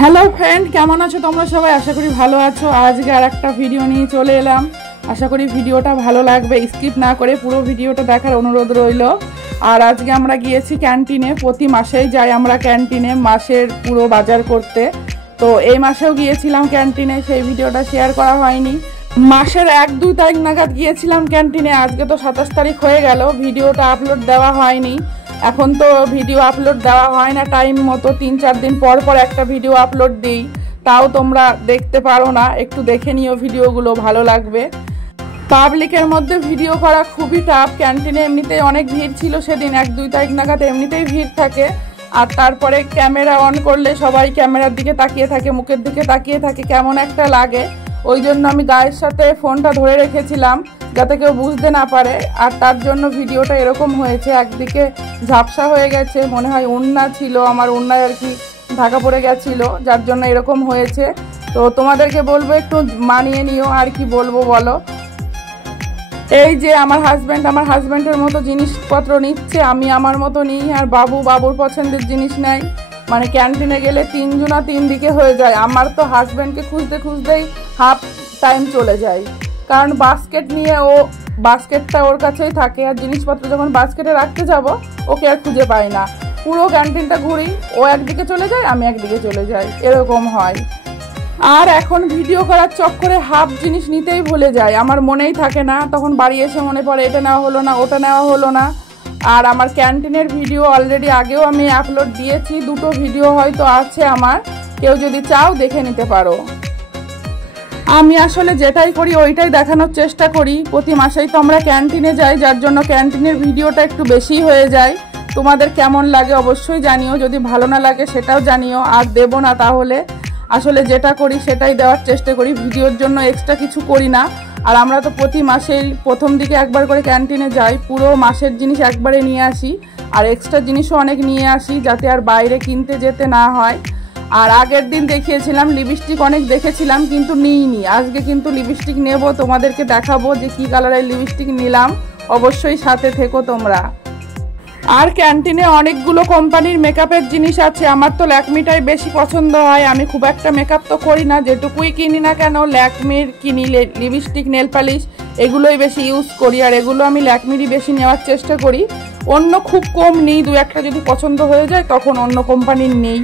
Hello friend, কেমন আছো তোমরা সবাই? আশা করি ভালো আছো। আজকে আর একটা ভিডিও নিয়ে চলে এলাম। আশা করি ভিডিওটা ভালো লাগবে, স্কিপ না করে পুরো ভিডিওটা দেখার অনুরোধ রইল। আর আজকে আমরা গিয়েছি ক্যান্টিনে। প্রতি মাসেই যাই আমরা ক্যান্টিনে মাসের পুরো বাজার করতে। তো এই মাসেও গিয়েছিলাম ক্যান্টিনে, সেই ভিডিওটা শেয়ার করা হয়নি। মাসের 1-2 তারিখ নাগাদ গিয়েছিলাম ক্যান্টিনে। আজকে তো 27 তারিখ হয়ে গেল, ভিডিওটা আপলোড দেওয়া হয়নি। এখন তো ভিডিও আপলোড দেওয়া হয় না টাইম মতো, 3-4 দিন পর পর একটা ভিডিও আপলোড দিই, তাও তোমরা দেখতে পারো না। একটু দেখে নিও ভিডিওগুলো, ভালো লাগবে। পাবলিকের মধ্যে ভিডিও করা খুবই টাফ। ক্যান্টিনে এমনিতেই অনেক ভিড় ছিল সেদিন, 1-2 তারিখ নাগাদ এমনিতেই ভিড় থাকে। আর তারপরে ক্যামেরা অন করলে সবাই ক্যামেরার দিকে তাকিয়ে থাকে, মুখের দিকে তাকিয়ে থাকে, কেমন একটা লাগে। ওই জন্য আমি গায়ের সাথে ফোনটা ধরে রেখেছিলাম যাতে কেউ বুঝতে না পারে। আর তার জন্য ভিডিওটা এরকম হয়েছে, একদিকে ঝাপসা হয়ে গেছে, মনে হয় ওড়না ছিল, আমার ওড়নায় আর কি ঢাকা পড়ে গেছিল, যার জন্য এরকম হয়েছে। তো তোমাদেরকে বলবো একটু মানিয়ে নিও, আর কি বলবো বলো। এই যে আমার হাজব্যান্ডের মতো জিনিসপত্র নিচ্ছে, আমি আমার মতো নিই, আর বাবুর পছন্দের জিনিস নেয়। মানে ক্যান্টিনে গেলে 3 জনা 3 দিকে হয়ে যায়। আমার তো হাজব্যান্ডকে খুঁজতে খুঁজতেই হাফ টাইম চলে যায়, কারণ বাস্কেট নিয়ে বাস্কেটটা ওর কাছেই থাকে, আর জিনিসপত্র যখন বাস্কেটে রাখতে যাব ওকে আর খুঁজে পাই না। পুরো ক্যান্টিনটা ঘুরি, ও একদিকে চলে যায়, আমি একদিকে চলে যাই, এরকম হয়। আর এখন ভিডিও করার চক্করে হাফ জিনিস নিতেই ভুলে যায়, আমার মনেই থাকে না। তখন বাড়ি এসে মনে পড়ে এটা নেওয়া হলো না, ওটা নেওয়া হলো না। আর আমার ক্যান্টিনের ভিডিও অলরেডি আগেও আমি আপলোড দিয়েছি, 2টো ভিডিও হয়তো আছে আমার, কেউ যদি চাও দেখে নিতে পারো। আমি আসলে যেটাই করি ওইটাই দেখানোর চেষ্টা করি। প্রতি মাসেই তো আমরা ক্যান্টিনে যাই, যার জন্য ক্যান্টিনের ভিডিওটা একটু বেশি হয়ে যায়। তোমাদের কেমন লাগে অবশ্যই জানিও, যদি ভালো না লাগে সেটাও জানিও। আর দেবো না তাহলে, আসলে যেটা করি সেটাই দেওয়ার চেষ্টা করি, ভিডিওর জন্য এক্সট্রা কিছু করি না। আর আমরা তো প্রতি মাসেই প্রথম দিকে একবার করে ক্যান্টিনে যাই, পুরো মাসের জিনিস একবারে নিয়ে আসি, আর এক্সট্রা জিনিসও অনেক নিয়ে আসি যাতে আর বাইরে কিনতে যেতে না হয়। আর আগের দিন দেখিয়েছিলাম লিপস্টিক, অনেক দেখেছিলাম কিন্তু নিইনি। আজকে কিন্তু লিপস্টিক নেব, তোমাদেরকে দেখাবো যে কী কালারের লিপস্টিক নিলাম। অবশ্যই সাথে থেকো তোমরা। আর ক্যান্টিনে অনেকগুলো কোম্পানির মেকআপের জিনিস আছে। আমার তো ল্যাকমিটাই বেশি পছন্দ হয়। আমি খুব একটা মেকআপ তো করি না, যেটুকুই কিনি না কেন ল্যাকমির কিনি। লিপস্টিক, নেল পালিশ এগুলোই বেশি ইউজ করি, আর এগুলো আমি ল্যাকমিরই বেশি নেওয়ার চেষ্টা করি। অন্য খুব কম নিই, 2-1টা যদি পছন্দ হয়ে যায় তখন অন্য কোম্পানির নেই।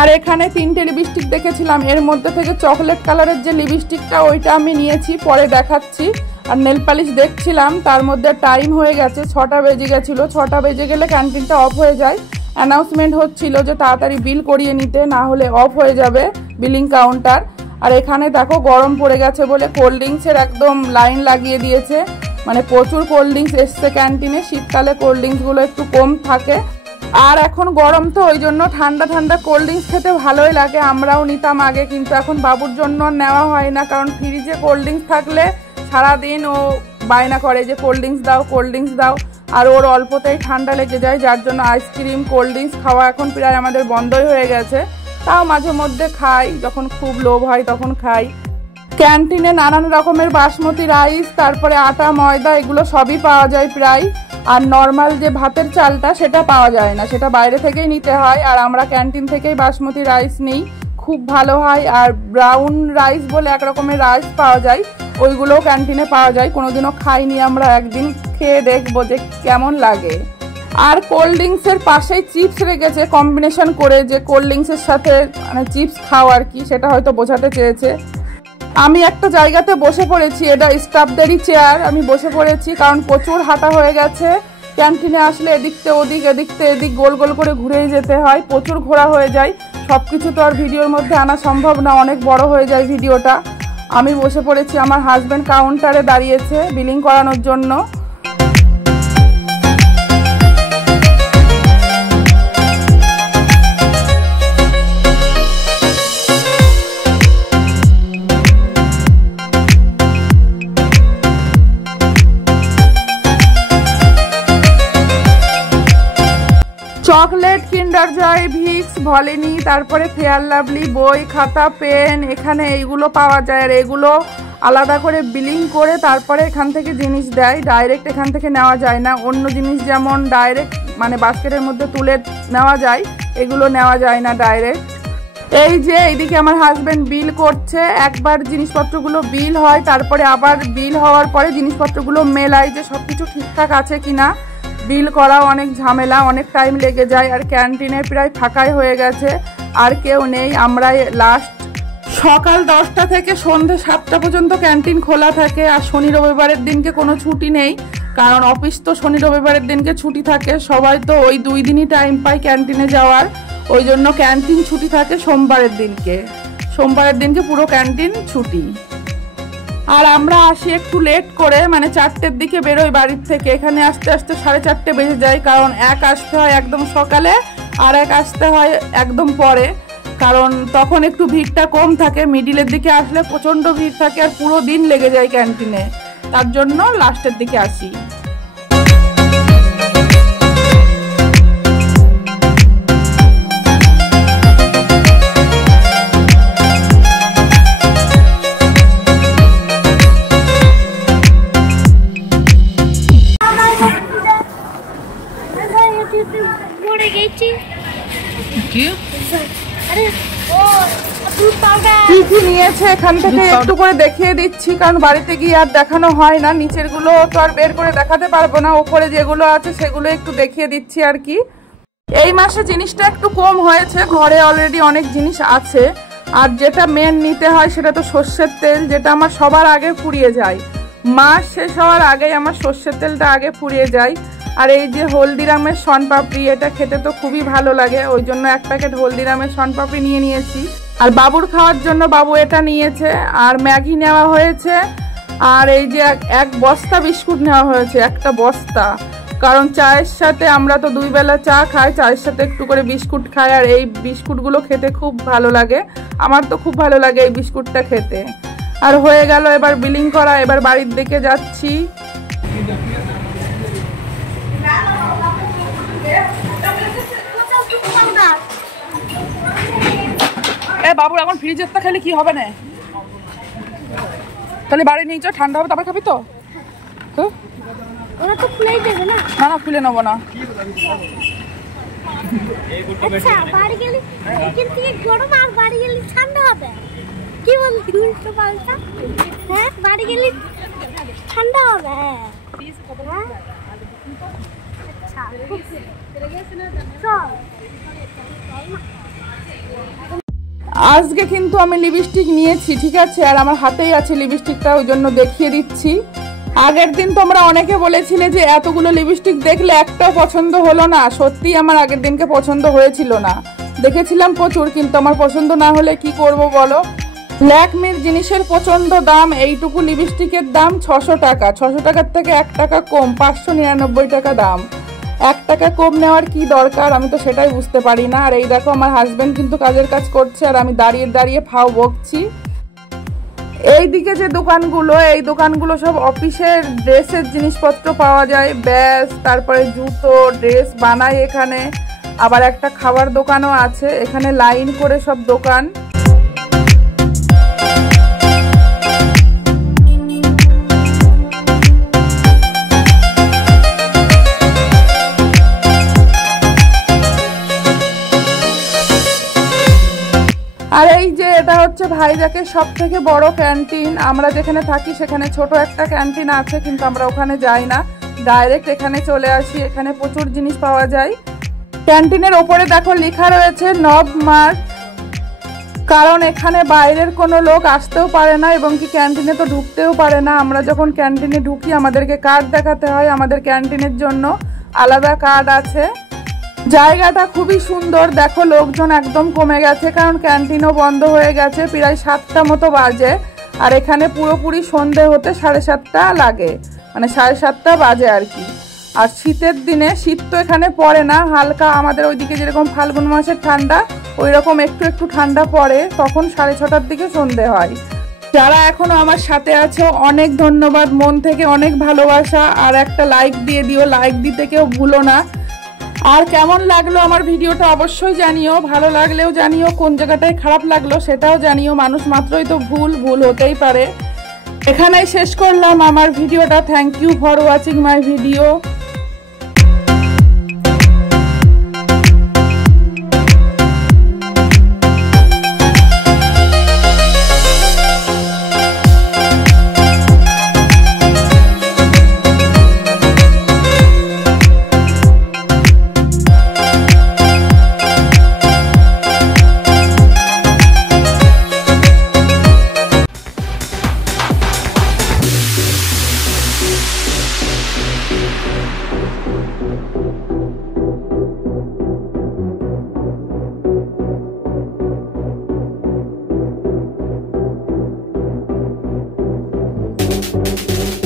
আর এখানে 3টে লিপস্টিক দেখেছিলাম, এর মধ্যে থেকে চকলেট কালারের যে লিপস্টিকটা ওইটা আমি নিয়েছি, পরে দেখাচ্ছি। আর নেল পালিশ দেখছিলাম, তার মধ্যে টাইম হয়ে গেছে, 6টা বেজে গেছিলো। 6টা বেজে গেলে ক্যান্টিনটা অফ হয়ে যায়। অ্যানাউন্সমেন্ট হচ্ছিল যে তাড়াতাড়ি বিল করিয়ে নিতে, না হলে অফ হয়ে যাবে বিলিং কাউন্টার। আর এখানে দেখো গরম পড়ে গেছে বলে কোল্ড ড্রিঙ্কসের একদম লাইন লাগিয়ে দিয়েছে, মানে প্রচুর কোল্ড ড্রিঙ্কস এসছে ক্যান্টিনে। শীতকালে কোল্ড ড্রিঙ্কসগুলো একটু কম থাকে, আর এখন গরম তো ওই জন্য ঠান্ডা ঠান্ডা কোল্ড ড্রিঙ্কস খেতে ভালোই লাগে। আমরাও নিতাম আগে, কিন্তু এখন বাবুর জন্য নেওয়া হয় না, কারণ ফ্রিজে কোল্ড ড্রিঙ্কস থাকলে সারাদিন ও বায়না করে যে কোল্ড ড্রিঙ্কস দাও, কোল্ড ড্রিঙ্কস দাও। আর ওর অল্পতেই ঠান্ডা লেগে যায়, যার জন্য আইসক্রিম, কোল্ড ড্রিঙ্কস খাওয়া এখন প্রায় আমাদের বন্ধই হয়ে গেছে। তাও মাঝে মধ্যে খাই, যখন খুব লোভ হয় তখন খাই। ক্যান্টিনে নানান রকমের বাসমতি রাইস, তারপরে আটা, ময়দা এগুলো সবই পাওয়া যায় প্রায়। আর নর্মাল যে ভাতের চালটা সেটা পাওয়া যায় না, সেটা বাইরে থেকেই নিতে হয়। আর আমরা ক্যান্টিন থেকেই বাসমতি রাইস নিই, খুব ভালো হয়। আর ব্রাউন রাইস বলে এক রকমের রাইস পাওয়া যায়, ওইগুলোও ক্যান্টিনে পাওয়া যায়। কোনোদিনও খাইনি আমরা, একদিন খেয়ে দেখবো যে কেমন লাগে। আর কোল্ড ড্রিঙ্কসের পাশেই চিপস রেখেছে কম্বিনেশন করে, যে কোল্ড ড্রিঙ্কসের সাথে মানে চিপস খাও আর কি, সেটা হয়তো বোঝাতে চেয়েছে। আমি একটা জায়গাতে বসে পড়েছি, এটা স্টাফদেরই চেয়ার, আমি বসে পড়েছি কারণ প্রচুর হাঁটা হয়ে গেছে। ক্যান্টিনে আসলে এদিকতে ওদিক, এদিকতে এদিক গোল গোল করে ঘুরেই যেতে হয়, প্রচুর ঘোরা হয়ে যায়। সব কিছু তো আর ভিডিওর মধ্যে আনা সম্ভব না, অনেক বড় হয়ে যায় ভিডিওটা। আমি বসে পড়েছি, আমার হাজব্যান্ড কাউন্টারে দাঁড়িয়েছে বিলিং করানোর জন্য। চকলেট, কিন্ডার জয়, ভিক্স, ভলিনি, তারপরে ফেয়ার লাভলি, বই, খাতা, পেন এখানে এইগুলো পাওয়া যায়। আর এগুলো আলাদা করে বিলিং করে তারপরে এখান থেকে জিনিস দেয়, ডাইরেক্ট এখান থেকে নেওয়া যায় না। অন্য জিনিস যেমন ডাইরেক্ট মানে বাস্কেটের মধ্যে তুলে নেওয়া যায়, এগুলো নেওয়া যায় না ডাইরেক্ট। এই যে এইদিকে আমার হাজবেন্ড বিল করছে, একবার জিনিসপত্রগুলো বিল হয়, তারপরে আবার বিল হওয়ার পরে জিনিসপত্রগুলো মেলায় যে সব কিছু ঠিকঠাক আছে কিনা। বিল করাও অনেক ঝামেলা, অনেক টাইম লেগে যায়। আর ক্যান্টিনে প্রায় ফাঁকাই হয়ে গেছে, আর কেউ নেই। আমরাই লাস্ট। সকাল 10টা থেকে সন্ধ্যে 7টা পর্যন্ত ক্যান্টিন খোলা থাকে। আর শনি রবিবারের দিনকে কোনো ছুটি নেই, কারণ অফিস তো শনি রবিবারের দিনকে ছুটি থাকে। সবাই তো ওই 2 দিনই টাইম পায় ক্যান্টিনে যাওয়ার, ওই জন্য ক্যান্টিন ছুটি থাকে সোমবারের দিনকে। সোমবারের দিনকে পুরো ক্যান্টিন ছুটি। আর আমরা আসি একটু লেট করে, মানে 4টের দিকে বেরোই বাড়ির থেকে। এখানে আসতে আসতে 4:30 বেজে যায়, কারণ এক আসতে হয় একদম সকালে আর এক আসতে হয় একদম পরে, কারণ তখন একটু ভিড়টা কম থাকে। মিডিলের দিকে আসলে প্রচণ্ড ভিড় থাকে আর পুরো দিন লেগে যায় ক্যান্টিনে, তার জন্য লাস্টের দিকে আসি। কি কি নিয়েছে এখান থেকে একটু করে দেখিয়ে দিচ্ছি, কারণ বাড়িতে গিয়ে আর দেখানো হয় না। নিচের গুলো তো আর বের করে দেখাতে পারবো না, ওপরে যেগুলো আছে সেগুলো একটু দেখিয়ে দিচ্ছি আর কি। এই মাসে জিনিসটা একটু কম হয়েছে, ঘরে অলরেডি অনেক জিনিস আছে। আর যেটা মেন নিতে হয় সেটা তো সর্ষের তেল, যেটা আমার সবার আগে ফুরিয়ে যায়। মাস শেষ হওয়ার আগেই আমার সর্ষের তেলটা আগে ফুরিয়ে যায়। আর এই যে হলদিরামের শনপাপড়ি, এটা খেতে তো খুবই ভালো লাগে, ওই জন্য 1 প্যাকেট হলদিরামের শনপাপড়ি নিয়ে নিয়েছি। আর বাবুর খাওয়ার জন্য বাবু এটা নিয়েছে। আর ম্যাগি নেওয়া হয়েছে। আর এই যে 1 বস্তা বিস্কুট নেওয়া হয়েছে, একটা বস্তা, কারণ চায়ের সাথে আমরা তো 2 বেলা চা খাই, চায়ের সাথে একটু করে বিস্কুট খাই। আর এই বিস্কুটগুলো খেতে খুব ভালো লাগে, আমার তো খুব ভালো লাগে এই বিস্কুটটা খেতে। আর হয়ে গেল এবার বিলিং করা, এবার বাড়ির দিকে যাচ্ছি। বাবুর এখন ফ্রিজেরটা খেলে কি হবে না, তাহলে বাড়ি নিয়ে যাও, ঠান্ডা হবে তারপর খাবি তো। ওরা তো খুলেই দেবে না। না না, খুলে নেবো না। আচ্ছা, বাড়ি গেলে এখান থেকে গরম আর বাড়ি গেলে ঠান্ডা হবে, কি বললি উল্টো পাল্টা? হ্যাঁ, বাড়ি গেলে ঠান্ডা হবে। হ্যাঁ, আচ্ছা চল। আজকে কিন্তু আমি লিপস্টিক নিয়েছি, ঠিক আছে, আর আমার হাতেই আছে লিপস্টিকটা, ওই জন্য দেখিয়ে দিচ্ছি। আগের দিন তোমরা অনেকে বলেছিলে যে এতগুলো লিপস্টিক দেখলে একটাও পছন্দ হলো না। সত্যি আমার আগের দিনকে পছন্দ হয়েছিল না, দেখেছিলাম প্রচুর, কিন্তু আমার পছন্দ না হলে কি করব বলো। ল্যাকমির জিনিসের প্রচন্ড দাম। এইটুকু লিপস্টিকের দাম 600 টাকা, 600 টাকার থেকে 1 টাকা কম, 599 টাকা দাম। 1 টাকা কম নেওয়ার কি দরকার, আমি তো সেটাই বুঝতে পারি না। আর এই দেখো আমার হাজবেন্ড কিন্তু কাজের কাজ করছে, আর আমি দাঁড়িয়ে দাঁড়িয়ে ফাও বকছি। এইদিকে যে দোকানগুলো, এই দোকানগুলো সব অফিসের ড্রেসের জিনিসপত্র পাওয়া যায়, ব্যাস, তারপরে জুতো, ড্রেস বানায় এখানে। আবার একটা খাবার দোকানও আছে, এখানে লাইন করে সব দোকান। আর এই যে এটা হচ্ছে ভাইজাকের সব থেকে বড় ক্যান্টিন। আমরা যেখানে থাকি সেখানে ছোট একটা ক্যান্টিন আছে, কিন্তু আমরা ওখানে যাই না, ডাইরেক্ট এখানে চলে আসি। এখানে প্রচুর জিনিস পাওয়া যায়। ক্যান্টিনের ওপরে দেখো লেখা রয়েছে নব মার্ট, কারণ এখানে বাইরের কোনো লোক আসতেও পারে না এবং কি ক্যান্টিনে তো ঢুকতেও পারে না। আমরা যখন ক্যান্টিনে ঢুকি আমাদেরকে কার্ড দেখাতে হয়, আমাদের ক্যান্টিনের জন্য আলাদা কার্ড আছে। জায়গাটা খুবই সুন্দর, দেখো লোকজন একদম কমে গেছে, কারণ ক্যান্টিনও বন্ধ হয়ে গেছে। প্রায় 7টা মতো বাজে, আর এখানে পুরোপুরি সন্ধে হতে 7:30 লাগে, মানে 7:30 বাজে আর কি। আর শীতের দিনে, শীত তো এখানে পড়ে না, হালকা আমাদের ওইদিকে যেরকম ফাল্গুন মাসের ঠান্ডা ওই রকম একটু একটু ঠান্ডা পড়ে, তখন 6:30টার দিকে সন্ধে হয়। যারা এখনো আমার সাথে আছো অনেক ধন্যবাদ, মন থেকে অনেক ভালোবাসা। আর একটা লাইক দিয়ে দিও, লাইক দিতে কেউ ভুলো না। আর কেমন লাগলো আমার ভিডিওটা অবশ্যই জানিও, ভালো লাগলেও জানিও, কোন জায়গাটায় খারাপ লাগলো সেটাও জানিও। মানুষ মাত্রই তো ভুল হতেই পারে। এখানেই শেষ করলাম আমার ভিডিওটা। Thank you for watching my video. হবে।